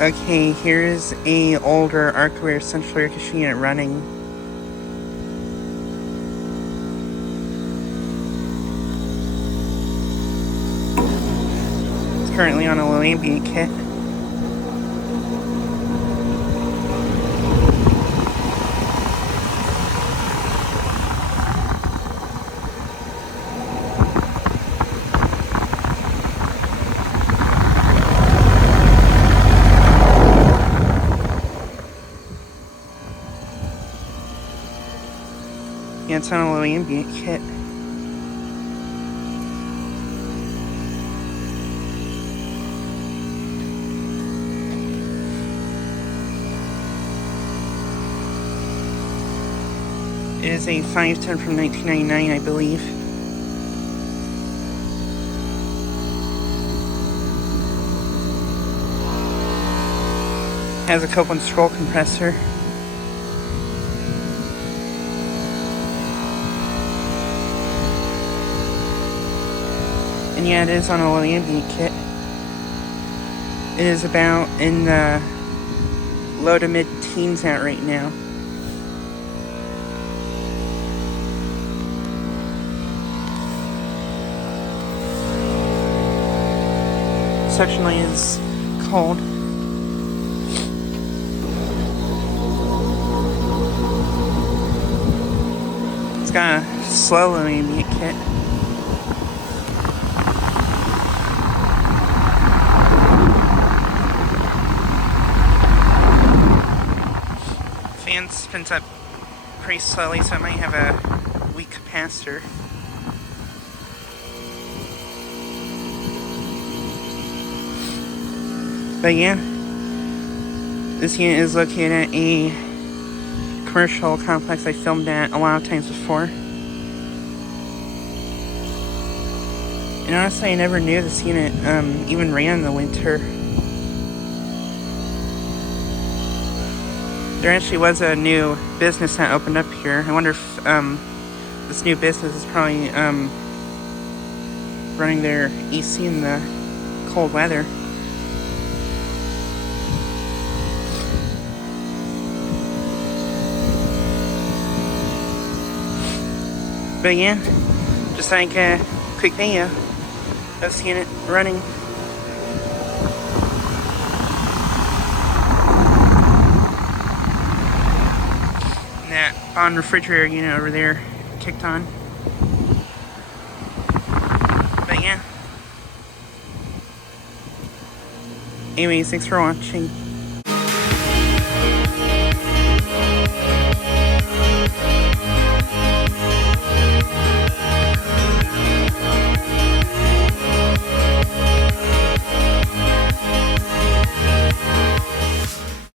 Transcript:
Okay, here's a older Arcoaire central air conditioning unit running. It's currently on a low ambient kit. Yeah, it's on a low ambient kit. It is a 510 from 1999, I believe. Has a Copeland scroll compressor. And yeah, it is on a low ambient kit. It is about in the low to mid teens at right now. Suction line is cold. It's got a slow low ambient kit. Fan spins up pretty slowly, so it might have a weak capacitor. But yeah, this unit is located at a commercial complex I filmed at a lot of times before. And honestly, I never knew this unit even ran in the winter. There actually was a new business that opened up here. I wonder if this new business is probably running their AC in the cold weather. But yeah, just like a quick video of this unit running. And that on refrigerator unit over there kicked on. But yeah. Anyways, thanks for watching.